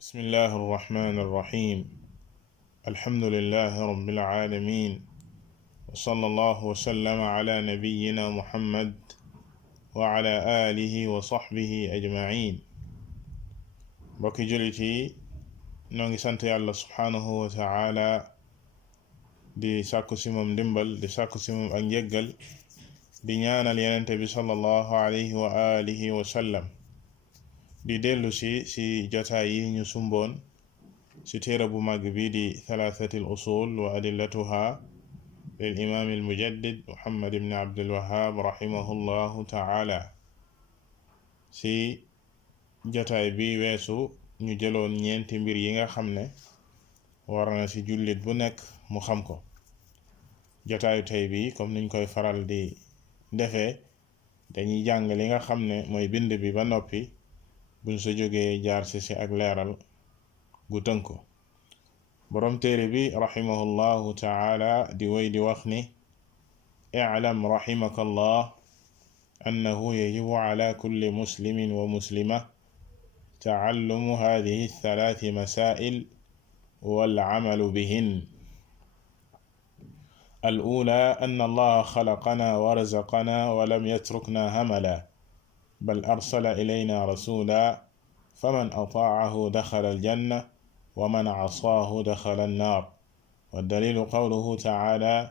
بسم الله الرحمن الرحيم. الحمد لله رب العالمين، وصلى الله وسلم على نبينا محمد وعلى آله وصحبه أجمعين. بكي جلتي نونغي سانت الله سبحانه وتعالى دي ساكو سيمم ديمبال دي ساكو سيمم ak njeggal di ñaanal yenente bi sallallahu alayhi wa alihi wa sallam di dellu si jotaay yi ñu sumboon si téere bu mag bi di thalathatil usul wa adillatuha lil imam al mujaddid Muhammad ibn Abdul Wahhab rahimahullahu ta'ala. si jotaay bi weesu ñu jëloon ñeenti mbir yi nga xam ne war na si jullit bu nekk mu xam ko. jotaayu tey bi comme niñ koy faral di defee dañuy jàng li nga xam ne mooy bind bi ba noppi buñ sa jógee jaar si ak leeral gu tënko. borom téere bi rahimahullahu ta'ala di way di wax ni i'lam rahimaka allah annahu yajibu ala kulli muslimin wa muslima ta'allumu hadhihi thalathi masail wal amalu bihin. الأولى أن الله خلقنا ورزقنا ولم يتركنا هملا، بل أرسل إلينا رسولا فمن أطاعه دخل الجنة ومن عصاه دخل النار. والدليل قوله تعالى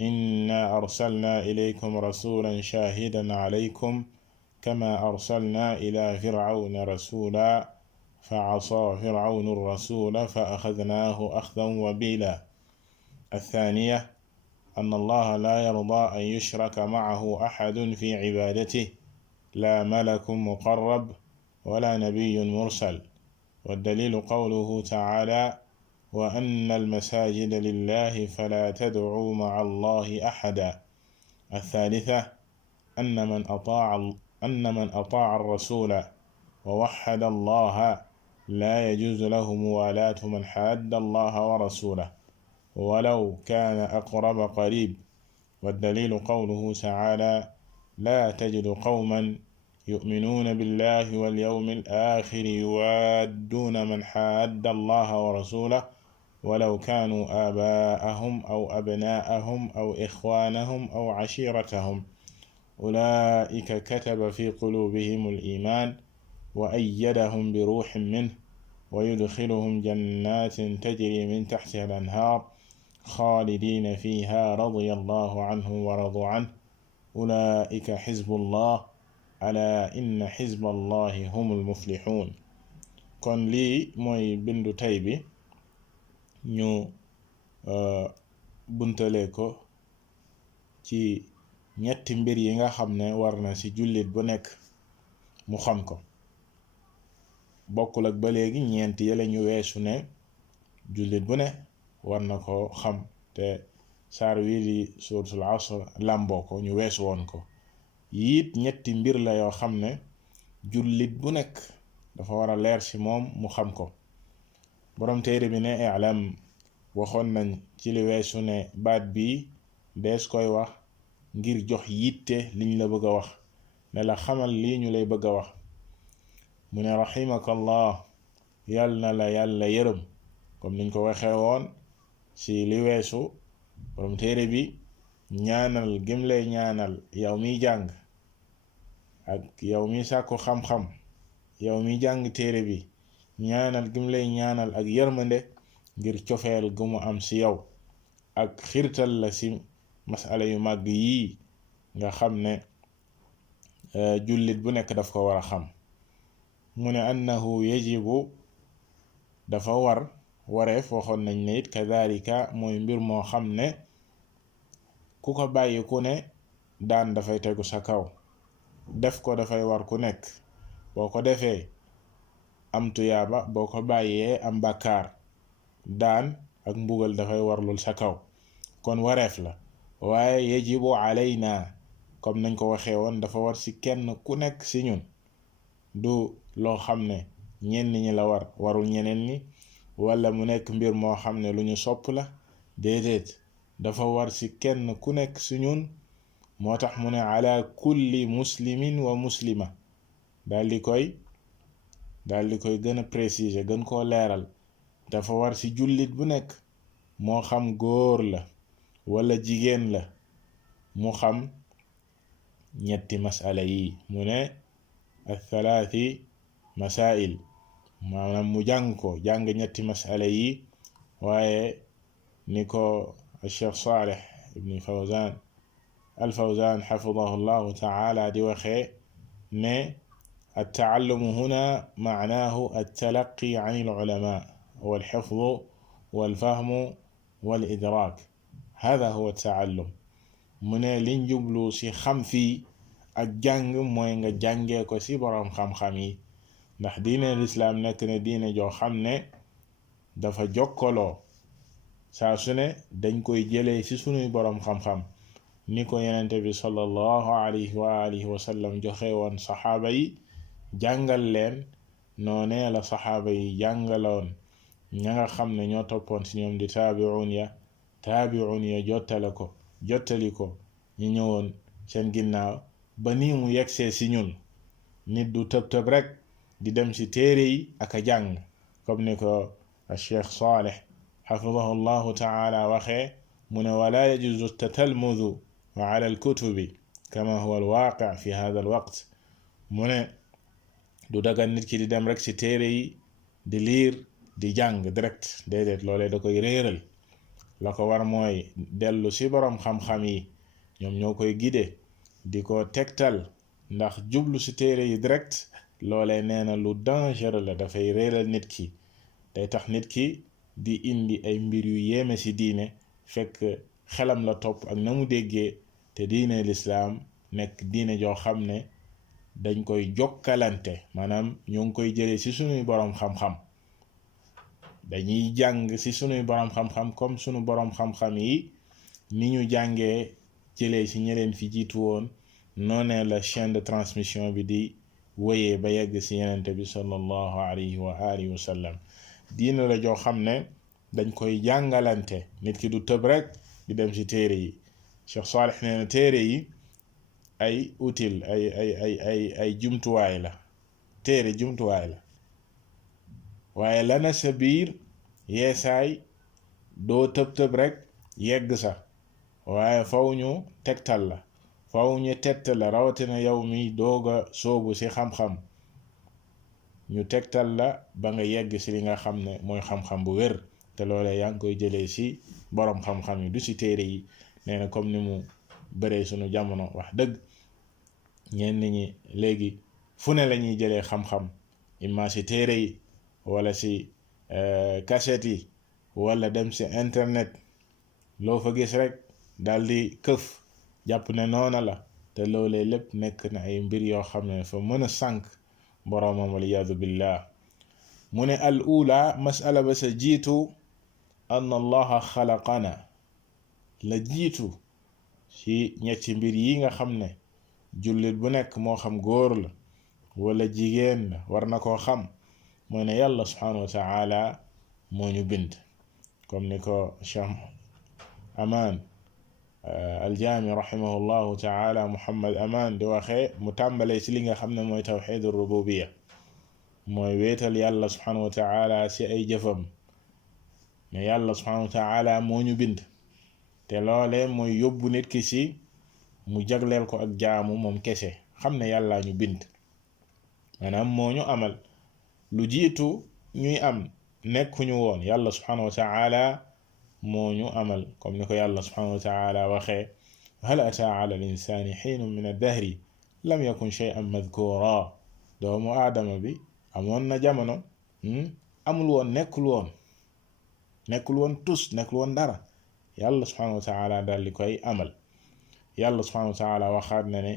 إنا أرسلنا إليكم رسولا شاهدا عليكم كما أرسلنا إلى فرعون رسولا فعصى فرعون الرسول فأخذناه أخذا وبيلا. الثانية أن الله لا يرضى أن يشرك معه أحد في عبادته، لا ملك مقرب ولا نبي مرسل. والدليل قوله تعالى وأن المساجد لله فلا تدعوا مع الله أحدا. الثالثة أن من أطاع الرسول ووحد الله لا يجوز له موالاة من حاد الله ورسوله ولو كان أقرب قريب. والدليل قوله تعالى لا تجد قوما يؤمنون بالله واليوم الآخر يوادون من حاد الله ورسوله ولو كانوا آباءهم أو أبناءهم أو إخوانهم أو عشيرتهم أولئك كتب في قلوبهم الإيمان وأيدهم بروح منه ويدخلهم جنات تجري من تحتها الأنهار خالدين فيها رضي الله عنهم ورضوا عنه أولئك حزب الله ألا إن حزب الله هم المفلحون. kon lii mooy bindu tey bi ñu buntale ko ci ñetti mbir yi nga xam ne war na ci jullit bu nekk mu xam ko. bokkul ak ba léegi ñeent yële ñu weesu ne jullit bu ne war na ko xam te saar wii di suratul asr làmboo ko ñu weesu woon ko. yiit ñetti mbir la yoo xam ne jullit bu nekk dafa war a leer ci moom mu xam ko. borom téere bi ne i'lam waxoon nañ ci li weesu ne baat bi dees koy wax ngir jox yitte liñ la bëgg a wax, ne la xamal lii ñu lay bëgg a wax. mu ne rahimakallah yal na la yàlla yërëm, comme niñ ko waxee woon ci li weesu. borom téere bi ñaanal gëm lay ñaanal yow miy jàng ak yow mi sàkku xam-xam, yow mi jàng téere bi ñaanal gëm lay ñaanal ak yërmande ngir cofeel gu mu am ci yow ak xirtal la ci masala yu màgg yii nga xam ne jullit bu nekk daf ko war a xam. mu ne annahu yajibu dafa wareef waxoon nañ ne it kadhalika mooy mbir moo xam ne ku ko bàyyi ku ne daan dafay tegu sa kaw. def ko dafay war ku nekk, boo ko defee am tuyaaba, boo ko bàyyee am bàkkaar. daan ak mbugal dafay warlul sa kaw, kon wareef la. waaye yajibu alayna comme nañ ko waxee woon dafa war ci kenn ku nekk ci ñun, du loo xam ne ñenn ñi la warul ñeneen ñi, wala mu nekk mbir moo xam ne lu ñu sopp la. déedéet, dafa war ci kenn ku nekk ci ñun. moo tax mu ne ala kulli muslimin wa muslima, daal di koy daal di koy gën a préciser gën koo leeral dafa war ci jullit bu nekk moo xam góor la wala jigéen la mu xam ñetti masala yi mu ne athalathi masail maanaam mu jàng ñetti masala yi waaye ni ko Cheikh Saleh ibn Fawzan al-Fawzan xafidahu llahu taala di waxee ne التعلم هنا معناه التلقي عن العلماء والحفظ والفهم والإدراك هذا هو التعلم mu ne liñ jublu ci xam fii ak jàng mooy nga jàngee ko ci boroom xam-xam yi ndax diine lislaam nekk na diine joo xam ne dafa jokkaloo saa su ne dañ koy jëlee ci sunuy boroom xam-xam ni ko yenente bi sallallahu alayhi wa alihi wa sallam joxe woon saxaaba yi jàngal leen noonee la saxaaba yi jàngaloon ña nga xam ne ñoo toppoon ci ñoom di taabi'un ya jottali ko ñu ñëwoon seen ginnaaw ba nii mu yegsee ci ñun nit du tëb rek di dem ci téere yi ak a jàng comme ni ko Cheikh Saleh xafidahu llahu taala waxee mu ne wala yajuzu tatalmudu ala alkutubi kama huwa alwaqi fi hada alwaqt mu ne du dagan nit ki di dem rek ci téere yi di liir di jàng direct déedéet loolee da koy réeral la ko war mooy dellu ci boroom xam-xam yi ñoom ñoo koy gide di ko tegtal ndax jublu ci téere yi direct loolee nee na lu dangereux la dafay réeral nit ki day tax nit ki di indi ay mbir yu yéeme ci diine fekk xelam la topp ak na mu déggee te diine lislaam nekk diine joo xam ne dañ koy jokkalante maanaam ñoo ngi koy jëlee ci sunuy boroom xam-xam dañuy jàng ci sunuy boroom xam-xam comme sunu boroom xam-xam yi ni ñu jàngee jëlee ci ñeneen fi jiitu woon noonee la chaîne de transmission bi di wéyee ba yegg ci yenente bi sallallahu alayhi wa alihi wa sallam diina la joo xam ne dañ koy jàngalante nit ki du tëb rek di dem ci téere yi Cheikh Salih nee na téere yi ay outil ay jumtuwaay la téere jumtuwaay la waaye lana sa biir yeesaay doo tëb rek yegg sa waaye faw ñu tegtal la faw ñu tett la rawatina yow mi dooga soobu ci xam-xam ñu tegtal la ba nga yegg ci li nga xam ne mooy xam-xam bu wér te loolee yaa ngi koy jëlee ci boroom xam-xam yi du ci téere yi nee na comme ni mu bëree sunu jamono wax dëgg ñenn ñi léegi fu ne la ñuy jëlee xam-xam imma ci téere yi wala ci cassette yi wala dem ci internet loo fa gis rek daldi këf jàpp ne noona la te loolee lépp nekk na ay mbir yoo xam ne fa mën a sànk boroomam waliyadu billah mu ne al ula masala ba sa jiitu an allaha xalaqana la jiitu ci ñetti mbir yi nga xam ne jullit bu nekk moo xam góor la wala jigéen la war na koo xam mooy ne yàlla subhanahu wa taala moo ñu bind comme ni ko Cheikh Aman aljaami rahimahullahu taala Muhammad Aman di waxee mu tàmbalee ci li nga xam ne mooy tawxidu rububiya mooy wéetal yàlla subhanahu wa taala ci ay jëfam ne yàlla subhanahu wa taala moo ñu bind te loole mooy yóbbu nit ki ci mu jagleel ko ak jaamu moom kese xam ne yàlla ñu bind maanaam moo ñu amal lu jiitu ñuy am nekkuñu woon yàlla subhanahu wa taala moo ñu amal comme ni ko yàlla subhanahu wa taala waxee hal ataa ala al insani xiinun min ad-dahri lam yakun shay'an madhkura doomu aadama bi amoon na jamono amul woon nekkul woon tus nekkul woon dara yàlla subhanahu wa taala daal di koy amal yàlla subhanahu wa taala waxaat na ne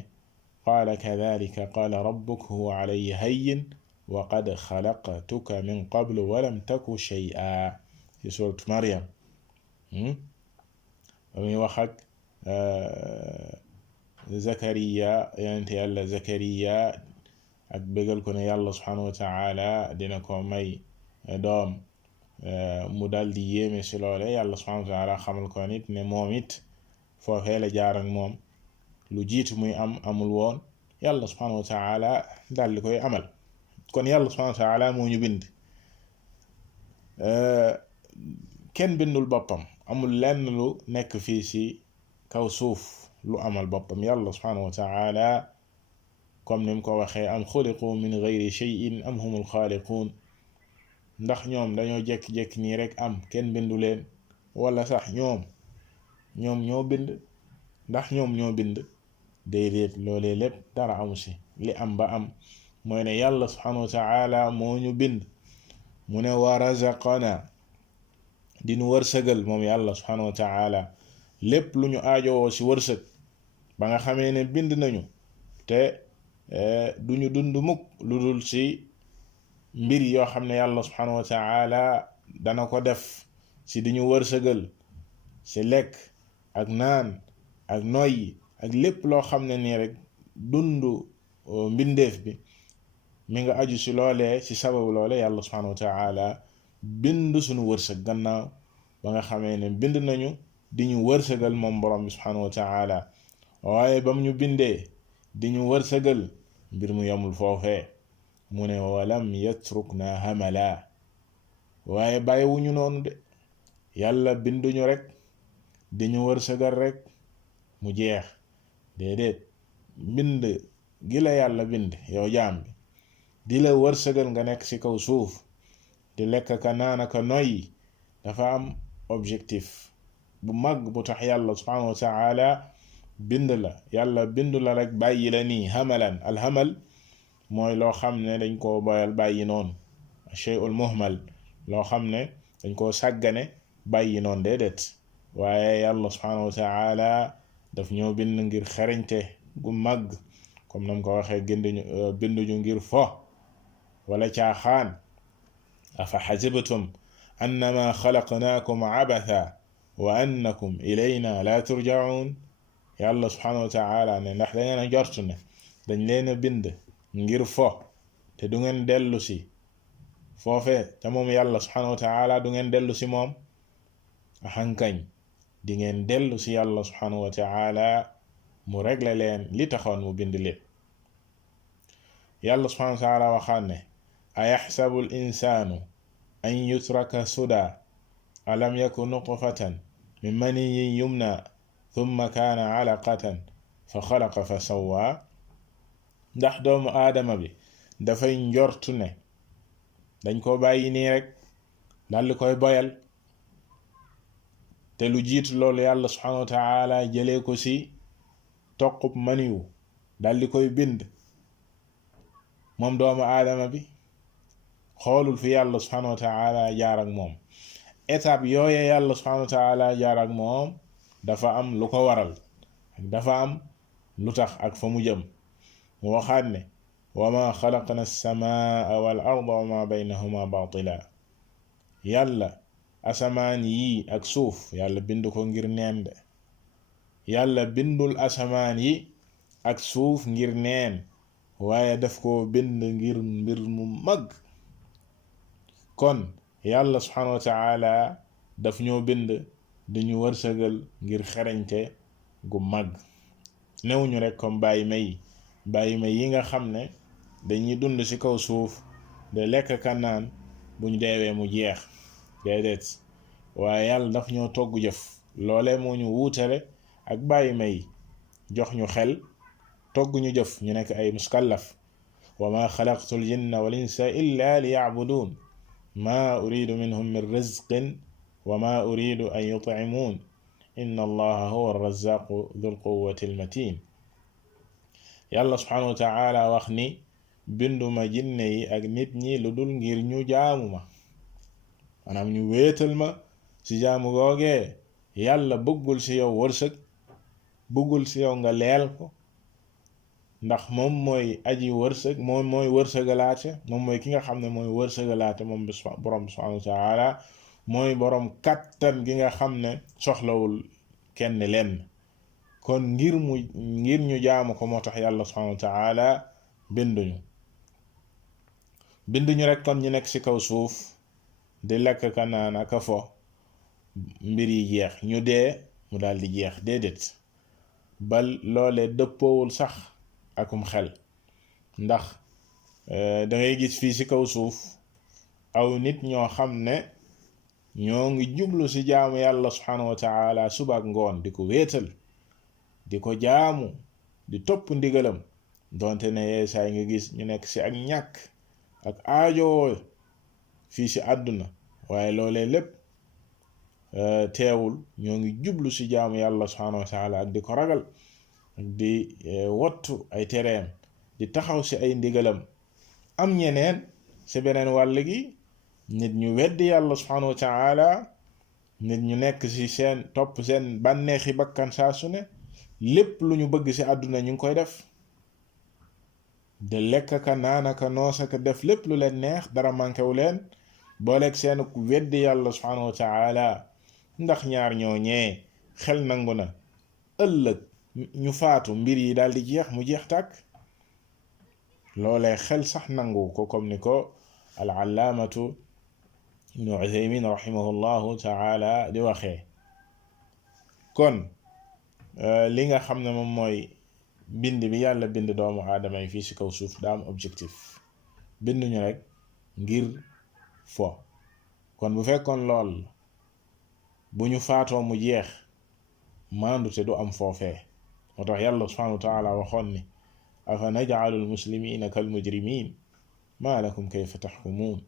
qaala kadhalika qaala rabbuk huwa alayya hayyin wa qad xalaqtuka min qablu walam taku shay'a ci suuratu Maryam ba muy wax ak Zakariya yonente yàlla Zakariya ak bégal ko ne yàlla subhanahu wa taala dina ko may doom mu dal di yéeme ci loole yàlla subhanahu wa taala xamal ko nit ne moom it foofee la jaar ak moom lu jiitu muy amul woon yàlla subhanahu wa taala dal di koy amal kon yàlla subhanahu wa taala moo ñu bind. kenn bindul boppam, amul lenn lu nekk fii ci kaw suuf lu amal boppam. yàlla subhanahu wa taala comme ni mu ko waxee am xuliqu min gayri shay'in am humul xaaliquun, ndax ñoom dañoo jekki-jekki nii rek am, kenn bindu leen, wala sax ñoom ñoo bind, ndax ñoom ñoo bind? déedéet, loolee lépp dara amu ci. li am ba am mooy ne yàlla subhanahu wa taala moo ñu bind. mu ne wa razaqana, dinu wërsëgal moom yàlla subhanahu wa taala lépp lu ñu aajowoo ci wërsëg, ba nga xamee ne bind nañu te duñu dund mukk lu dul ci mbir yoo xam ne yàlla subhanahu wa taala dana ko def ci diñu wërsëgal ci lekk ak naan ak noyyi ak lépp loo xam ne nii rek dund mbindeef bi mi nga aju ci loolee, ci sababu loolee yàlla subhanahu wa taala bind suñu wërsëg gannaaw ba nga xamee ne bind nañu di ñu wërsëgal moom borom bi subhanahu wa taala. waaye bam ñu bindee di ñu wërsëgal, mbir mu yamul foofee, mu ne walam yatrukna hamala, waaye bàyyiwuñu noonu de. yàlla binduñu rek di ñu wërsëgal rek mu jeex, déedéet. bind gi la yàlla bind yow jaam bi, di la wërsëgal nga nekk ci kaw suuf di lekk ka naan ka noyyi, dafa am objectif bu mag bu tax yàlla subhanahu wa taala bind la. yàlla bindu la rek bàyyi la nii hamalan. alhamal mooy loo xam ne dañ koo boyal bàyyi noonu, shay'ul muhmal, loo xam ne dañ koo sàggane bàyyi noonu, déedéet. waaye yàlla subhanahu wa taala daf ñoo bind ngir xereñte gu mag, comme nam ko waxee binduñu ngir fo wala caaxaan. afa xasibtum annama xalaqnaakum abatha wa annakum ilayna la turjaun. yàlla subhanahu wa taala ne ndax da ngeen a jortu ne dañ leen a bind ngir fo te du ngeen dellu si foofee te moom yàlla subhanahu wa taala du ngeen dellu si moom? axankañ di ngeen dellu si yàlla subhanahu wa taala mu regle leen li taxoon mu bind lépp. yàlla subhanahu wa taala waxaan ne ayaxsabu l insaanu an yutraka suda alam yaku nutfatan min maniyin yumna thumma kaana alaqatan fa xalaqa fa sawwa. ndax doomu aadama bi dafay njortu ne dañ ko bàyyi nii rek daldi koy boyal, te lu jiitu loolu yàlla subhanahu wa taala jëlee ko ci toqub maniwu daldi koy bind. moom doomu aadama bi xoolul fi yàlla subhanahu wa taala jaar ak moom. étape yooye yàlla subhanahu wa taala jaar ak moom dafa am lu ko waral, ak dafa am lu tax ak fa mu jëm. mu waxaat ne wa ma xalaqna as-samaa wal arda wa ma baynahuma batila. yàlla asamaan yi ak suuf yàlla bind ko ngir neen de. yàlla bindul asamaan yi ak suuf ngir neen, waaye daf ko bind ngir mbir mu mag. kon yàlla subhanahu wa taala daf ñoo bind dañu wërsëgal ngir xereñte gu mag. newuñu rek comme bàyyi may yi nga xam ne dañuy dund ci kaw suuf de lekk ka naan buñ deewee mu jeex, déedéet. waaye yàlla daf ñoo togg jëf, loole moo ñu wuutale ak bàyyi may, jox ñu xel togg ñu jëf ñu nekk ay muskallaf. wa ma xalaqtu l jinna wal insa illa li yacbuduun ma uridu minhum min rizqin wa ma uridu an yutcimuun inna allaha huwa arrazaqu dhul quwwati almatin. yàlla subhanahu wa taala wax ni binduma jinne yi ak nit ñi lu dul ngir ñu jaamu ma, maanaam ñu wéetal ma ci jaamu googee. yàlla bëggul ci yow wërsëg, bëggul ci yow nga leel ko, ndax moom mooy aji wërsëg, moom mooy wërsëgalaate, moom mooy ki nga xam ne mooy wërsëgalaate. moom borom bi subhanahu wa taala mooy borom kattan gi nga xam ne soxlawul kenn leen. kon ngir ñu jaamu ko moo tax yàlla subhanahu wa taala binduñu rek kon ñu nekk ci kaw suuf di lekk ka naan ak a fo mbir yi jeex ñu dee mu daal di jeex, déedéet. bal loole dëppoowul sax akum xel, ndax da ngay gis fii ci kaw suuf aw nit ñoo xam ne ñoo ngi jublu ci jaamu yàlla subhanahu wa ta'ala suba ak ngoon di ko wéetal di ko jaamu di topp ndigalam donte ne yeesaay nga gis ñu nekk ci ak ñàkk ak aajowoo fii ci àdduna waaye loolee lépp teewul ñoo ngi jublu ci jaamu yàlla subhanahu wa ta'ala ak di ko ragal ak di wottu ay tereem di taxaw ci ay ndigalam. am ñeneen ci beneen wàll gi nit ñu weddi yàlla subhanahu wa ta'ala nit ñu nekk ci seen topp seen bànneexi bakkan saa su ne lépp lu ñu bëgg ci àdduna ñu ngi koy def de lekk ka naana ka noosa ka def lépp lu leen neex dara manqué wu leen booleeg seen weddi yàlla subhanahu wa ta'ala ndax ñaar ñoo ñee xel nangu na ëllëg ñu faatu mbir yi daal di jeex mu jeex tàkk loolee xel sax nangu ko comme ni ko al-allaamatu ibnu Uthaymin rahimahullahu ta'ala di waxee. kon li nga xam ne moom mooy bind bi yàlla bind doomu aadama yi fii ci kaw suuf daa am objectif binduñu rek ngir fo kon bu fekkoon lool bu ñu faatoo mu jeex maandu te du am foofee moo tax yàlla subhanahu wa ta'ala waxoon ni afa naj'alu al-muslimina kal mujrimin ma lakum kayfa tahkumun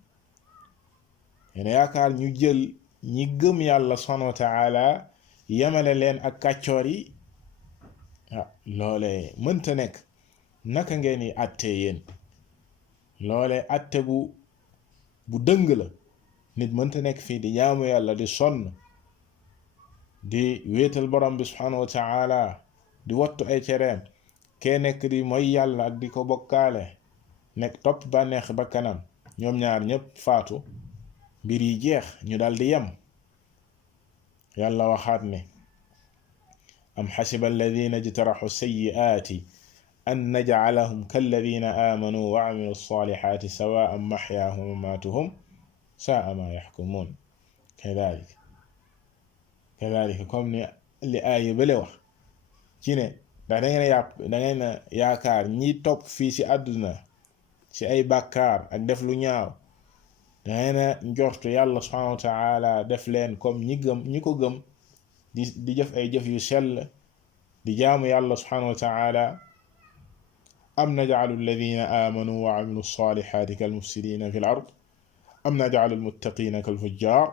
yéen yaakaar ñu jël ñi gëm yàlla subhanahu wa ta'ala yemale leen ak kàccoor yi loolee mënta nekk naka ngeen yi atte yéen loolee atte bu dëng la nit mënta nekk fii di jaamu yàlla di sonn di wéetal borom bi subhanahu wa ta'ala di wattu ay cereem kee nekk di mooy yàlla ak di ko bokkaale nekk topp bànneex ba kanam ñoom ñaar ñépp faatu mbir yi jeex ñu dal di yem yàlla waxaat ne am xasiba alladina ijtaraxu sayyi'aati an najcalahum kalladina aamanu wa camilu alsalixaati sawaan maxyaahum wa mamaatuhum saa ma yaxkumuun kadalika comme ni li aaya bale wax ci ne ndax da ngeen yaakaar ñi topp fii ci àdduna ci ay bàkkaar ak def lu ñaaw da ngeen njortu yàlla subhanahu wa ta'ala def leen comme ñi ko gëm di jëf ay jëf yu sell di jaamu yàlla subhanahu wa ta'ala am naj'alu alladhina amanu wa 'amilu as-salihati kal mufsidina fil ard am naj'alu al-muttaqina kal fujjar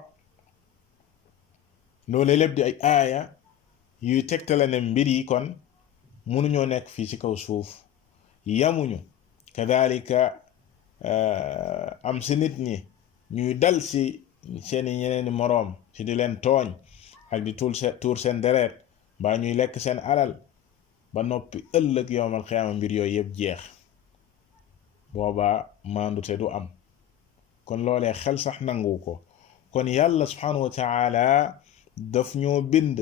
loolu lépp di ay aaya yuy tegtale ne mbir yi kon mënuñoo nekk fii ci kaw suuf yamuñu kadhalika am ci nit ñi ñuy dal ci seeni ñeneeni moroom ci di leen tooñ ak di tuur seen deret mbaa ñuy lekk seen alal ba noppi ëllëg yowmal xiyaama mbir yooyu yëpp jeex boobaa maandute du am kon loolee xel sax nangu ko kon yàlla subhanahu wa ta'ala daf ñoo bind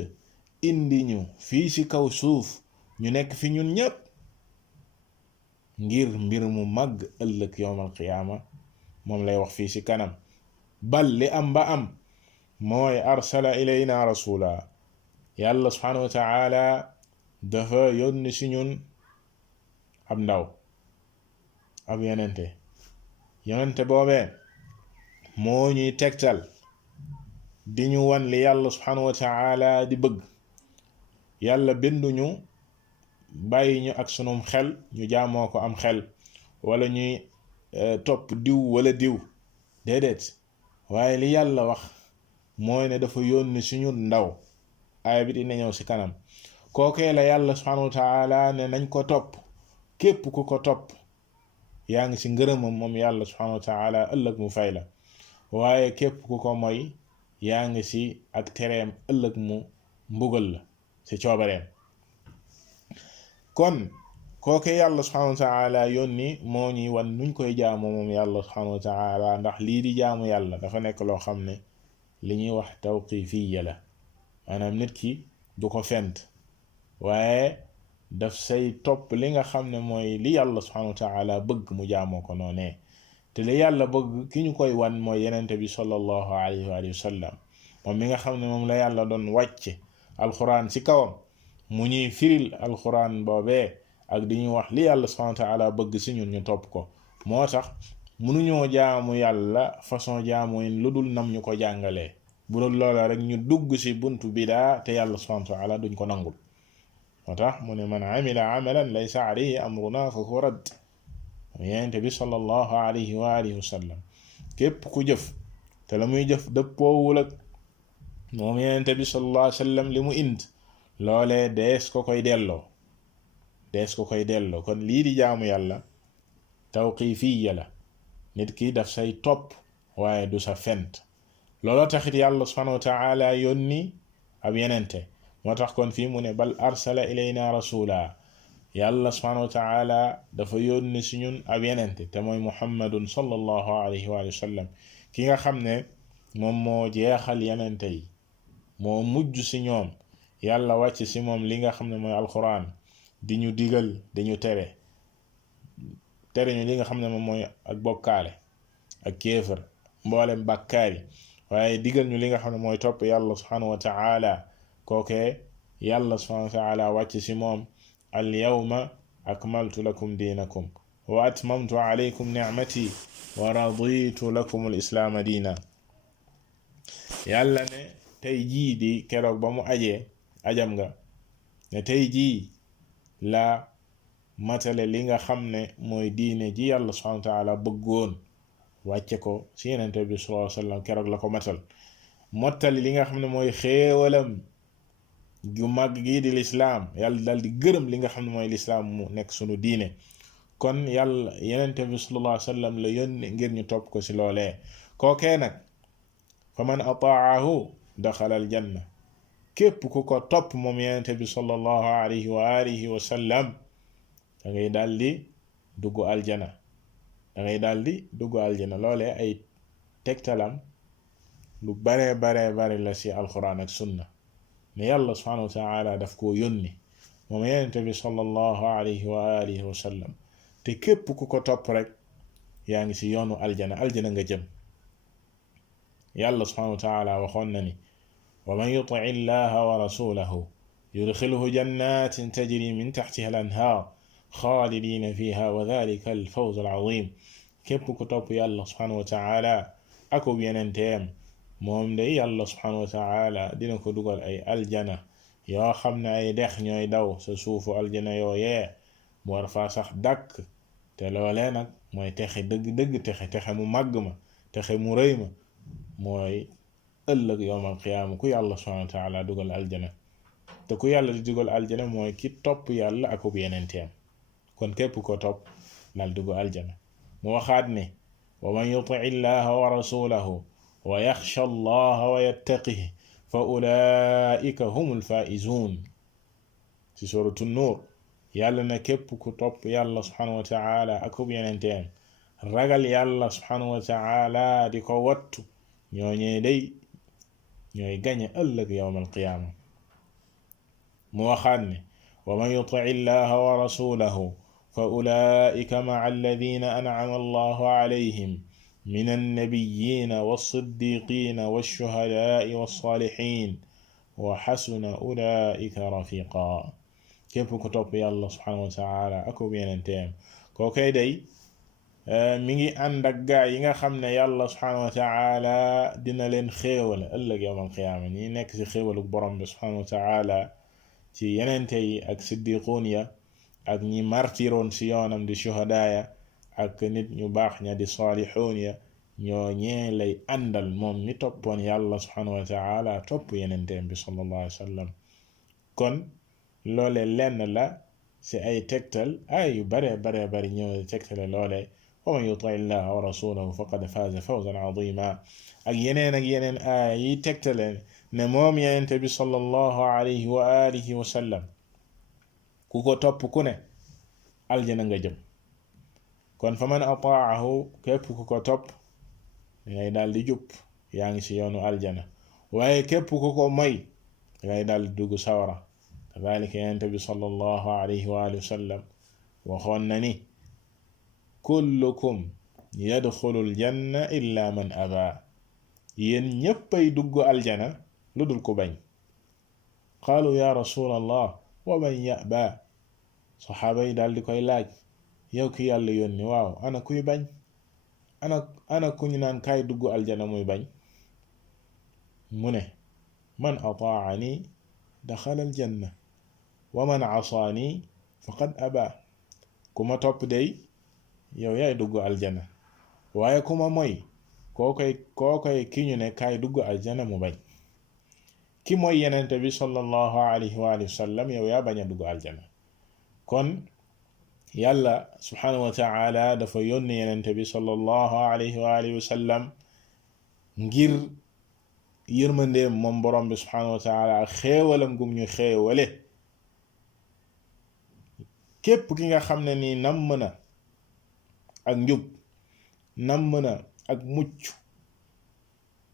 indi ñu fii ci kaw suuf ñu nekk fi ñun ñépp ngir mbir mu màgg ëllëg yowmal qiyaama moom lay wax fii ci kanam bal li am ba am mooy arsala ilayna rasula yàlla subhanahu wa ta'ala dafa yónni ci ñun ab ndaw ab yonente boobee moo ñuy tegtal di ñu wan li yàlla subhanahu wa ta'ala di bëgg yàlla binduñu bàyyi ñu ak sunum xel ñu jaamoo ko am xel wala ñuy topp diw wala diw déedéet waaye li yàlla wax mooy ne dafa yónni suñu ndaw aaya bi dina ñëw ci kanam kookee la yàlla subhanahu wa ta'ala ne nañ ko topp képp ku ko topp yaa ngi ci ngërëmam moom yàlla subhanahu wa ta'ala ëllëg mu fay la waaye képp ku ko moy yaa ngi ci ak tereem ëllëg mu mbugal la ci coobareem kon kooke yàlla subhanahu wa ta'ala yónni moo ñuy wan nuñ koy jaamu moom yàlla subhanahu wa ta'ala ndax lii di jaamu yàlla dafa nekk loo xam ne li ñuy wax tawqifiyya la maanaam nit ki du ko fent waaye daf say topp li nga xam ne mooy li yàlla subhanahu wa ta'ala bëgg mu jaamoo ko noonee te li yàlla bëgg ki ñu koy wan mooy yenente bi sallallahu alayhi wa sallam moom mi nga xam ne moom la yàlla doon wàcce alquran ci kawam mu ñuy firil alquran boobee ak di ñu wax li yàlla subhanahu wa ta'ala bëgg ci ñun ñu topp ko moo tax mënuñoo jaamu yàlla façon jaamu yin lu dul nam ñu ko jàngalee. bu dul loola rek ñu dugg ci buntu bidaa te yàlla subhanahu wa ta'ala duñ ko nangul. moo tax mu ne man amila amalan laysa alayhi amruna fa huwa radd. yonent bi sallallahu alayhi wa alihi wa sallam képp ku jëf te la muy jëf dëppoowul ak moom yonent bi sallallahu alayhi wa sallam li mu indi loolee dees ko koy delloo kon lii di jaamu yàlla tawqifiya la nit ki daf say topp waaye du sa fent. looloo taxit yàlla subhanahu wa ta'ala yónni ab yenente. moo tax kon fii mu ne bal arsala ilayna rasula yàlla subhanahu wa ta'ala dafa yónni si ñun ab yenente te mooy muhammadun sallallahu alayhi wa sallam ki nga xam ne moom moo jeexal yenente yi moo mujj si ñoom. yàlla wàcc si moom li nga xam ne mooy alquran di ñu digal dañu tere ñu li nga xam ne moom mooy ak bokkaale ak kéefër mboolem bàkkaar yi waaye digal ñu li nga xam ne mooy topp yàlla subhanahu wa ta'ala kookee yàlla subhanahu wa ta'ala wàcc ci moom al yawma akmaltu lakum diinakum wa atmamtu alaykum ni'mati wa raditu lakum al islaama diina. yàlla ne tey jii di keroog ba mu ajam nga ne tey jii la matale li nga xam ne mooy diine ji yàlla subhanahu wa ta'ala bëggoon wàcce ko ci yenente bi sallallahu alayhi wasallam keroog la ko mottali li nga xam ne mooy xéewalam gu mag gii di lislaam yàlla dal di gërëm li nga xam ne mooy lislaam mu nekk sunu diine. kon yàlla yenente bi sallallahu alayhi wasallam la yónni ngir ñu topp ko ci loolee. kookee nag fa man ata'ahu daxala al janna képp ku ko topp moom yenente bi sallallahu alayhi wa alihi wa sallam da ngay daldi dugg aljana. loolee ay tegtalam lu bare la ci alquran ak sunna ne yàlla subhanahu wa ta'ala daf koo yónni moom yenente bi sallallahu alayhi wa alihi wa sallam te képp ku ko topp rek yaa ngi ci yoonu aljana nga jëm. yàlla subhanahu wa ta'ala waxoon na ni wa man yuti' illaha wa rasulahu yudkhilhu jannatin tajri min tahtiha al-anhar xaalidina fiha wa dhalika al-fawz al-azim. képp ku topp yàlla subhanahu wa ta'ala akub yenenteem moom day yàlla subhanahu wa ta'ala dina ko dugal ay aljana yoo xam ne ay dex ñooy daw sa suufu aljana yooyee mu war faa sax dàkk. te loolee nag mooy texe dëgg texe mu màgg ma texe mu rëy ma mooy ëllëg yawmal qiyaama ku yàlla subhanahu wa ta'ala dugal aljana. te ku yàlla di dugal aljana mooy ki topp yàlla akub yenenteem. kon képp ko topp dal dugg aljana. mu waxaat ne wa man yuti' illaha wa rasulahu wa yaxsha allaha wa yattaqihi fa ulaika humul faizun. ci suratu nuur yàlla na képp ku topp yàlla subhanahu wa ta'ala akub yenenteem ragal yàlla subhanahu wa ta'ala di ko wattu ñooñee day ñooy gañe ëllëg yawmal qiyaama. mu waxaat ne wa man yuti' illaha wa rasulahu fa ulaika ma'a alladhina an'ama allahu alayhim min an-nabiyyina was-siddiqina wash-shuhada'i was-salihin wa hasuna ulaika rafiqa. képp ku topp yàlla subhanahu wa ta'ala akub yenenteem kookay day mi ngi ànd ak gaa yi nga xam ne yàlla subhanahu wa ta'ala dina leen xéewale ëllëg yawmal qiyaama ñi nekk ci xéewalu borom bi subhanahu wa ta'ala ci yenente yi ak siddiquun ya ak ñi martiroon ci yoonam di shuhadaaya ak nit ñu baax ña di saalixuun ya ñoo ñee lay àndal moom mi toppoon yàlla subhanahu wa ta'ala topp yenenteem bi sallallahu alayhi wa sallam. kon loole lenn la ci ay tegtal ay yu bare ñëw tegtale loole wa man yuti' illaha wa rasulahu faqad faaza fawzan azima ak yeneen aaya yi tegtale ne moom yenente bi sallallahu alayhi wa alihi wa sallam ku ko topp ku ne aljana nga jëm. kon fa man ata'ahu képp ku ko topp ngay daal di jub yaa ngi ci yoonu aljana waaye képp ku ko moy ngay daal di dugg sawara. kadhalika yenente bi sallallahu alayhi wa alihi wa sallam waxoon na ni kullukum yadxulul janna illa man aba. yéen ñéppay dugg aljana lu dul ku bañ. qaalu ya rasulallah wa man ya'ba. saxaaba yi daal di koy laaj yow ki yàlla yónni waaw ana kuy bañ, ana ku ñu naan kaay dugg aljana muy bañ? mu ne man ataani daxala aljanna wa man asaani faqad aba. ku ma topp day yow yaay dugg aljana, waaye ku ma moy kookoy ki ñu ne kaay dugg aljana mu bañ. ki mooy yenente bi sallallahu alayhi wa sallam yow yaa bañ a dugg aljana. kon yàlla subhanahu wa ta'ala dafa yónni yenente bi sallallahu alayhi wa sallam ngir yërmandeem moom borom bi subhanahu wa ta'ala ak xéewalam gum ñu xéewale képp ki nga xam ne nii namm na ak njub, namm na ak mucc,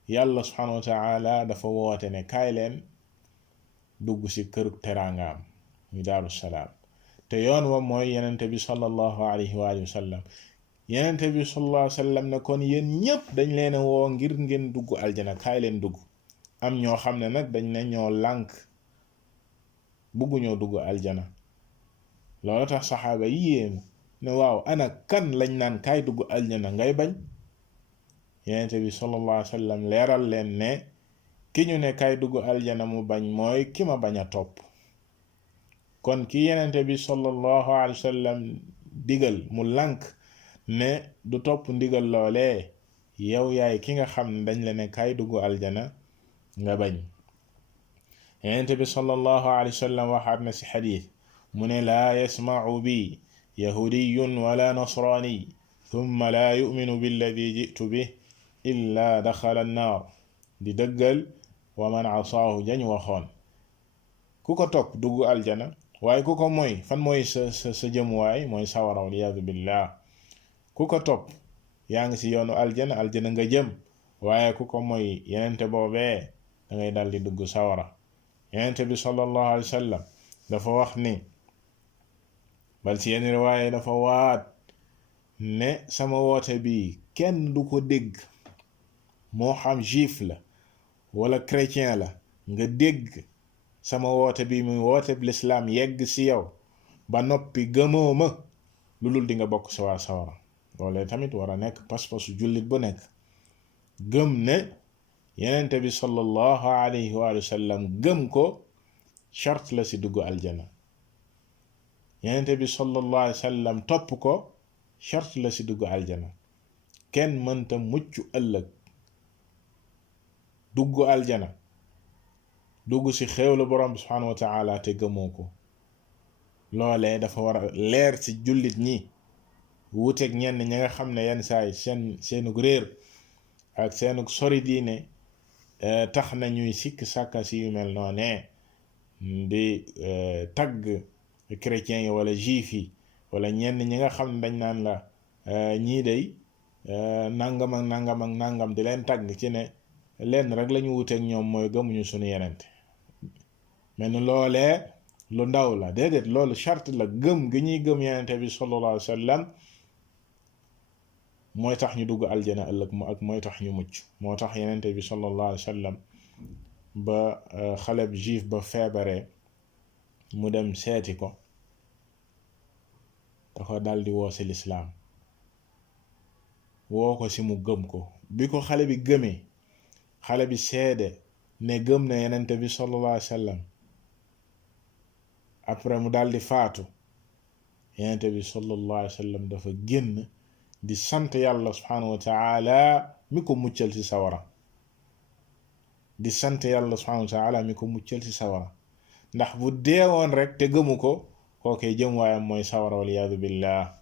yàlla subhanahu wa ta'ala dafa woote ne kaay leen dugg ci kërug teraangaam muy daaru salaam. te yoon wa mooy yenente bi sallallahu alayhi wa sallam. yenente bi sallallahu alayhi wa sallam ne kon yéen ñépp dañ leen a woo ngir ngeen dugg aljana, kaay leen dugg. am ñoo xam ne nag dañ ne ñoo lànk bugguñoo dugg aljana. loolu tax saxaaba yi yéemu ne waaw ana kan lañ naan kaay dugg aljana ngay bañ? yenente bi sallallahu alayhi wa sallam leeral leen ne ki ñu ne kaay dugg aljana mu bañ mooy ki ma bañ a topp. kon ki yenente bi sallallahu alayhi wa sallam digal mu lànk ne du topp ndigal loolee, yow yaay ki nga xam ne dañ la ne kaay dugg aljana nga bañ. yenente bi sallallahu alayhi wa sallam waxaat na ci xadiis mu ne laa yasma'u bi yahudiyun wala nasrani thumma laa yu'minu billadi ji'tu bih illa daxala annaar, di dëggal wa man asaahu jañ waxoon. ku ko topp dugg aljana, waaye ku ko mooy fan mooy sa jëmuwaay mooy sawara waliyaadu billah. ku ko topp yaa ngi ci yoonu aljana nga jëm, waaye ku ko mooy yenente boobee da ngay dal di dugg sawara. yenente bi sallallahu alayhi wa sallam dafa wax ni, bal ci yenn riwaaye dafa waat ne sama woote bi kenn du ko dégg, moo xam juif la wala chrétien la, nga dégg sama woote bi muy woote bi lislaam yegg ci yow ba noppi gëmoo ma, lu dul di nga bokk ci waa sawara. loolee tamit war a nekk pas-pasu jullit bu nekk, gëm ne yenente bi sallallahu alayhi wa sallam gëm ko charte la ci dugg aljana. yenente bi sallallahu alayhi wa sallam topp ko charte la ci dugg aljana. kenn mënta mucc ëllëg dugg aljana, dugg ci xéewlu borom bi subhanahu wa ta'ala te gëmoo ko. loolee dafa war a leer ci jullit ñi, wuuteeg ñenn ñi nga xam ne yenn saay seenug réer ak seenug sori diine tax na ñuy sikk sàkka ci yu mel noonee, di tagg chrétiens yi wala juif yi wala ñenn ñi nga xam ne dañ naan la ñii day nangam ak nangam ak nangam, di leen tagg ci ne lenn rek lañu wuteeg ñoom mooy gëmuñu sunu yenente. mais nu loolee lu ndaw la, déedéet, loolu charte la. gëm gi ñuy gëm yenente bi sallallahu alayhi wa sallam mooy tax ñu dugg aljana ëllëg, ak mooy tax ñu mucc. moo tax yenente bi sallallahu alayhi wa sallam ba xaleb juif ba feebaree mu dem seeti ko, da ko daldi woo ci lislaam, woo ko ci mu gëm ko. bi ko xale bi gëmee, xale bi seede ne gëm na yenente bi sallallahu alayhi wa sallam, après mu daldi faatu, yenente bi sallallahu alayhi wa sallam dafa génn di sant yàlla subhanahu wa ta'ala mi ko muccal ci sawara, di sant yàlla subhanahu wa ta'ala mi ko muccal ci sawara. ndax bu deewoon rek te gëmu ko, kookee jëm waayam mooy sawara waliyaadu billah.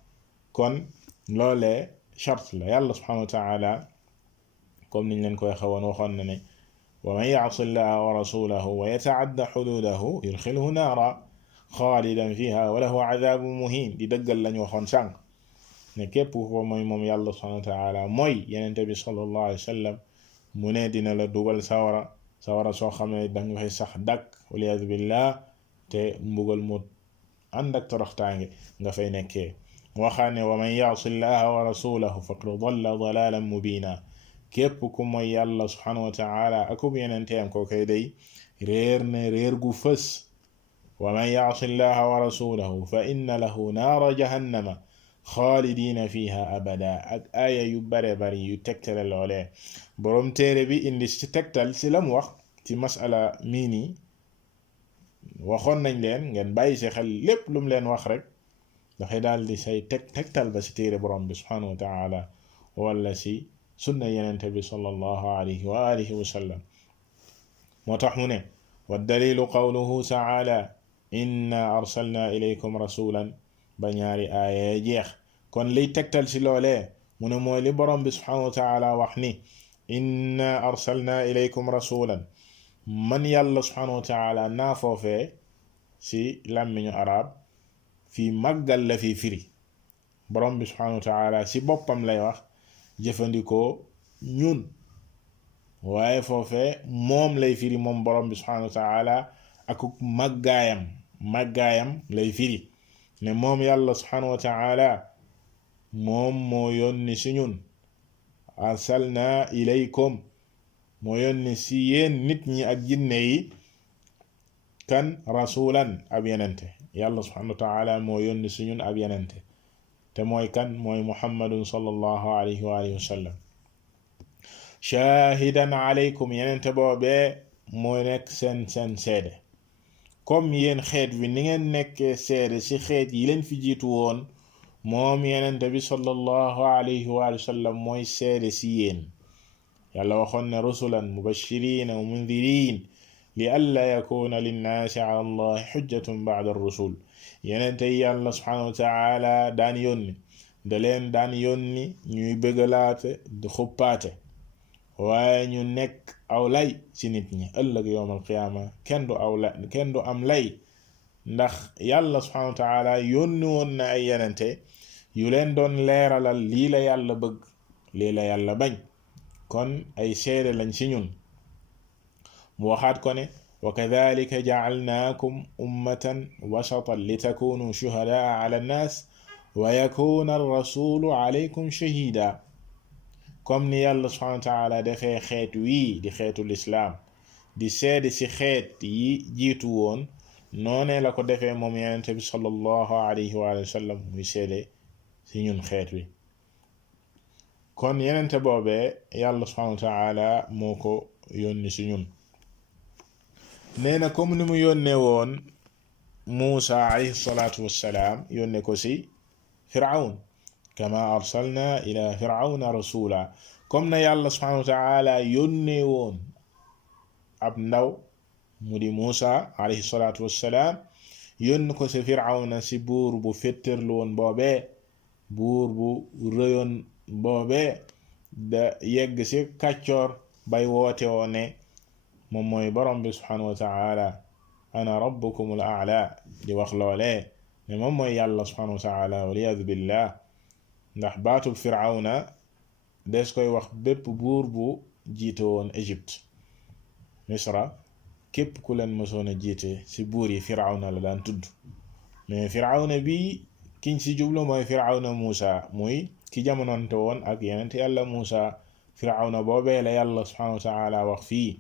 kon loolee charte la. yàlla subhanahu wa ta'ala comme niñ leen koy xawoon waxoon na ne wa man ya'si llaha wa rasulahu wa yata'adda hududahu yudkhilhu naara xaalidan fiha wa lahu adhabun muhin. di dëggal lañu waxoon sànq ne képp ko mooy moom yàlla subhanahu wa ta'ala mooy yenente bi sallallahu alayhi wa sallam, mu ne dina la dugal sawara soo xam ne danga fay sax dakk waliyaadu billah, te mbugal mu ànd ak toroxtaange nga fay nekkee. waxaane wa man ya'si llaha wa rasulahu faqad dalla dalalan mubina. képp ku mooy yàlla subhanahu wa ta'ala akub yenenteem ko koy day réer ne réer gu fës. wa man ya'si llaha wa rasulahu fa inna lahu naara jahannama xaalidina fiha abada ak aaya yu bare bari yu tegtale loolee boroom téere bi indi ci tegtal ci lam wax ci masala mii nii waxoon nañ leen ngeen bàyyi ci xel lépp lu mu leen wax rek dafay daal di say tegtal ba ci téere borom bi subhanahu wa taala wala ci sunna yenente bi sallallahu alayhi wa alihi wa sallam moo tax mu ne wa dalilu qawluhu taala inna arsalna ilaykum rasulan ba ñaari aaya jeex kon liy tegtal ci loolee mu ne mooy li borom bi subhanahu wa taala wax ni inna arsalna ilaykum rasulan man yàlla subhanahu wa taala naa foofee ci làmmiñu arab fii màggal la fi firi borom bi subhanahu wa taala ci boppam lay wax jëfandikoo ñun waaye foofee moom lay firi moom borom bi subhanahu wa taala ak màggaayam lay firi ne moom yàlla subhanahu wa taala moom moo yónni ci ñun arsalna ilaykum moo yónni ci yéen nit ñi ak jinne yi kan rasulan ab yenente yàlla subhanahu wa taala moo yónni ci ñun ab yenente te mooy kan mooy muhammadun sallallahu alayhi wa alihi wa sallam shahidan alaykum yenente boobee mooy nekk seen seede comme yéen xeet wi ni ngeen nekkee seede ci xeet yi leen fi jiitu woon moom yenente bi sallallahu alayhi wa sallam mooy seede ci yéen yàlla waxoon ne rusulan mubashirina wa mundirin li alla yakuna linnaasi ala allahi xujjatun ba'da ar-rusul yenente yi yàlla subhanahu wa taala daan yónni da leen daan yónni ñuy bëggalaate di xuppaate waaye ñu nekk aw lay ci nit ñi ëllëg yowmal qiyaama kenn du am lay ndax yàlla subhanahu wa taala yónni woon na ay yenente yu leen doon leeralal lii la yàlla bëgg lii la yàlla bañ kon ay seede lañ ci ñun mu waxaat ko ne wa kadhalika ja'alnakum ummatan wasatan litakunu shuhadaa ala an-nas wa yakuna ar-rasulu alaykum shahida comme ni yàlla subhanahu wa taala defee xeet wii di xeetu lislaam di seede ci xeet yi jiitu woon noonee la ko defee moom yenente bi sallallahu alayhi wa sallam muy seede ci ñun xeet wi kon yenente boobee yàlla subhanahu wa taala moo ko yónni ci ñun nee na comme ni mu yónnee woon Muusa alayhi salaatu wassalaam yónne ko ci Fir'awn kama arsalna ila Fir'awna rasula comme na yàlla subhanahu wa taala yónnee woon ab ndaw mu di Muusa alayhi salaatu wassalaam yónne ko ci Fir'awna ci buur bu féttarlu woon boobee buur bu rëyoon boobee da yegg ci kàccoor bay woote woo ne moom mooy borom bi subhanahu wa taala ana rabbukumul a'la di wax loolee ne moom mooy yàlla subhanahu wa taala waliyadu billah ndax baatub firawna des koy wax bépp buur bu jiite woon Égypte misra képp ku leen mësoon a jiite ci buur yi firawna la daan tudd mais firawna bi kiñ ci jublu mooy firawna Muusa muy ki jamononte woon ak yenent yàlla Muusa firawna boobee la yàlla subhanahu wa taala wax fii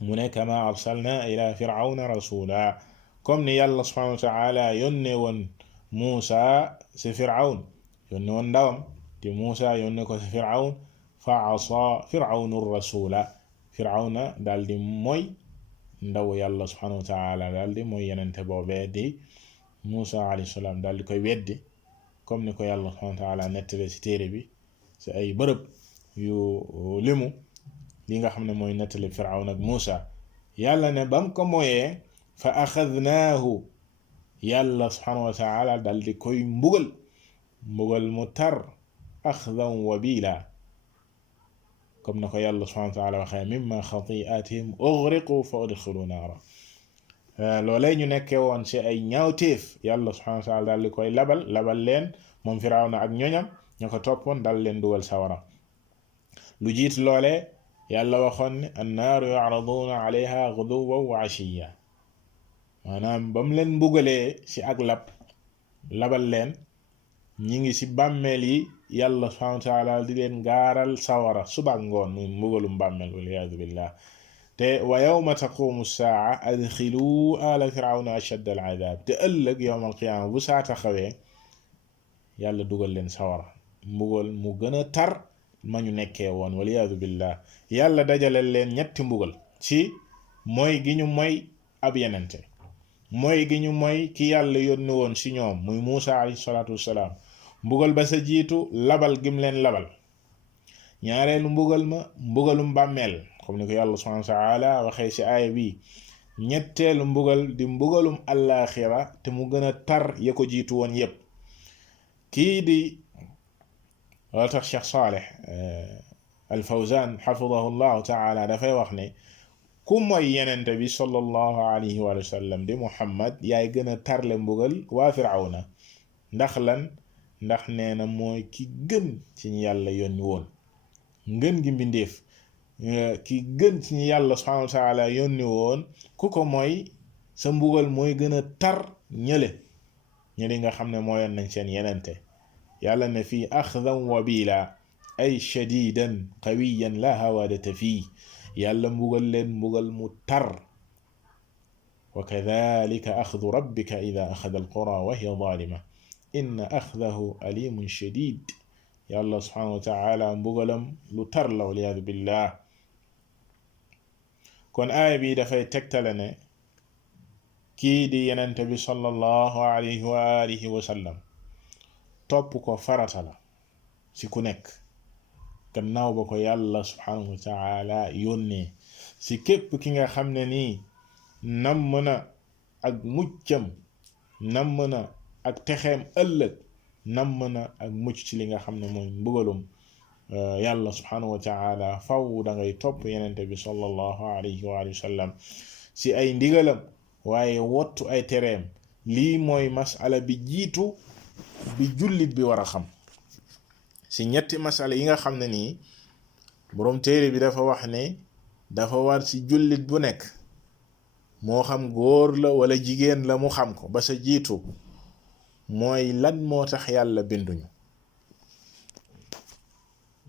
mu ne kama arsalna ila firawna rasula comme ni yàlla subhanahu wa taala yónne woon Muusa ci firawn yónne woon ndawam te Muusa yónne ko ci firawn fa asa firawnu rasula firawna daal di mooy ndaw yàlla subhanahu wa taala daal di mooy yenente boobee di Muusa alayhi salaam daal di koy weddi comme ni ko yàlla subhanahu wa taala nettale ci téere bi ci ay bërëb yu limu li nga xam ne mooy nettali Firawna ak Muusa yàlla ne bam ko mooyee fa axadnaahu yàlla subhanahu wa taala dal di koy mbugal mu tar axdan wabila comme na ko yàlla subhanahu wa taala waxee mimma xati'atihim ughriqu fa udxilu naara loolee ñu nekkee woon ci ay ñaawteef yàlla subhanahu wa taala dal di koy labal leen moom Firawna ak ñoñam ña ko toppoon dal leen dugal sawara lu jiit loolee yàlla waxoon ne annaaru yu'raduuna alayha ghuduwwan wa 'ashiyya maanaam ba mu leen mbugalee ci ak labal leen ñi ngi ci bàmmeel yi yàlla subhanahu wa taala di leen gaaral sawara suba ngoon muy mbugalum bàmmeel waliyaadu billah te wa yawma taqumu saa adxilu ala firawna ashadda al-'adab te ëllëg yawmal qiyaama bu saa taxawee yàlla dugal leen sawara mbugal mu gën a tar ma ñu nekkee woon waliyaadu billah yàlla dajale leen ñetti mbugal ci mooy gi ñu mooy ab yenente mooy gi ñu mooy ki yàlla yónni woon ci ñoom muy Muusa alayhi salaatu wassalaam mbugal ba sa jiitu labal gim leen labal ñaareelu mbugal ma mbugalum bàmmeel comme ni ko yàlla subhanahu wa ta'ala waxee ci aaya bi ñetteelu mbugal di mbugalum allaaxira te mu gën a tar ya ko jiitu woon yépp kii di wala tax Cheikh Saleh al Fawzan xafidahu llahu taala dafay wax ne ku mooy yenente bi sallallahu alayhi wa sallam di Muhammad yaay gën a tarle mbugal waa Firawna ndax lan ndax nee na mooy ki gën ci ñi yàlla yónni woon ngën gi mbindeef ki gën ci ñi yàlla subhanahu wa taala yónni woon ku ko mooy sa mbugal mooy gën a tar ñële nga xam ne mooyoon nañ seen yenente yàlla ne fii axdan wabila ay shadidan qawiyan la hawadata fii yàlla mbugal leen mbugal mu tar wa kadhalika axdu rabbika ida axada alqura wa hiya zalima inna axdahu alimun shadid yàlla subhanahu wa taala mbugalam lu tar la waliyadu billah kon aaya bi dafay tegtale ne kii di yenente bi sallallahu alayhi wa alihi wa sallam topp ko farata la ci ku nekk gannaaw ba ko yàlla subhanahu wa taala yónnee ci képp ki nga xam ne nii namm na ak muccam namm na ak texeem ëllëg namm na ak mucc ci li nga xam ne mooy mbugalum yàlla subhanahu wa taala faw da ngay topp yenente bi sallallahu alayhi wa sallam ci ay ndigalam waaye wottu ay tereem lii mooy masala bi jiitu bi jullit bi war a xam ci ñetti masala yi nga xam ne nii boroom téere bi dafa wax ne dafa war ci jullit bu nekk moo xam góor la wala jigéen la mu xam ko ba sa jiitu mooy lan moo tax yàlla binduñu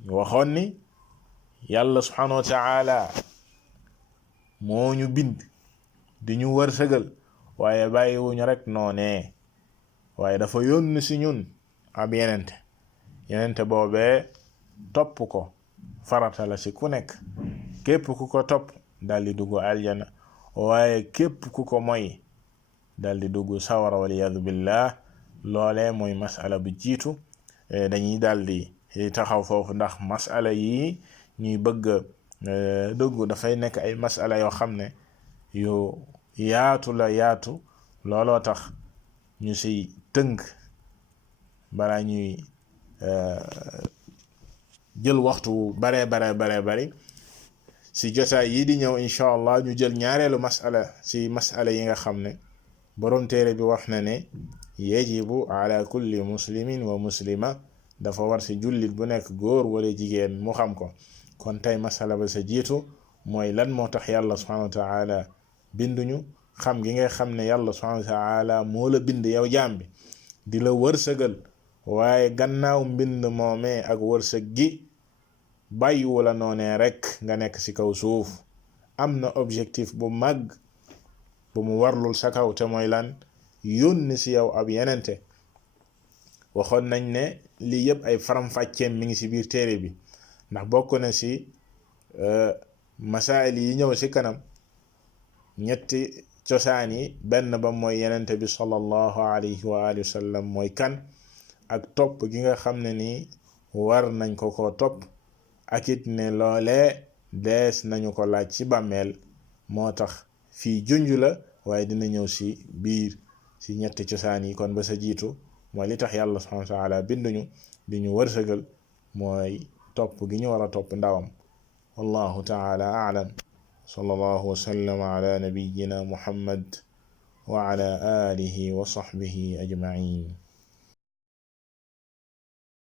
waxoon ni yàlla subhanahu wa ta'ala moo ñu bind di ñu wërsëgal waaye bàyyiwuñu rek noonee waaye dafa yónni ci ñun ab yenente boobee topp ko farata la ci ku nekk képp ku ko topp daldi dugg aljana waaye képp ku ko moy daldi dugg sawara waliyadu billah loolee mooy masala bu jiitu dañuy daldi taxaw foofu ndax masala yi ñuy bëgg dugg dafay nekk ay masala yoo xam ne yu yaatu la yaatu looloo tax ñu ci tënk balaa ñuy jël waxtu bare bari ci jotaay yi di ñëw incha allah ñu jël ñaareelu masala ci masala yi nga xam ne boroom téere bi wax na ne yajibu ala kulli muslimin wa muslima dafa war ci jullit bu nekk góor wala jigéen mu xam ko kon tey masala ba sa jiitu mooy lan moo tax yàlla subhanahu wa ta'ala binduñu xam gi nga xam ne yàlla subhanahu wa ta'ala moo la bind yow jaam bi di la wërsëgal waaye gannaaw mbind moomee ak wërsëg gi bàyyiwu la noonee rek nga nekk ci kaw suuf am na objectif bu mag bu mu warlul sa kaw te mooy lan yónni ci yow ab yenente waxoon nañ ne lii yëpp ay faram-fàcceem mi ngi ci biir téere bi ndax bokk na ci masail yi ñëw ci kanam ñetti cosaan yi benn ba mooy yenente bi sallallahu alayhi wa alihi wa sallam mooy kan ak topp gi nga xam ne nii war nañ ko topp ak it ne loolee dees nañu ko laaj ci bàmmeel moo tax fii junj la waaye dina ñëw ci biir ci ñetti cosaan yi kon ba sa jiitu mooy li tax yàlla subhanahu wa ta'ala binduñu di ñu wërsëgal mooy topp gi ñu war a topp ndawam wallahu ta'ala a'lam sallallahu wa sallama ala nabiyyina muhammad wa ala alihi wa sahbihi ajma'in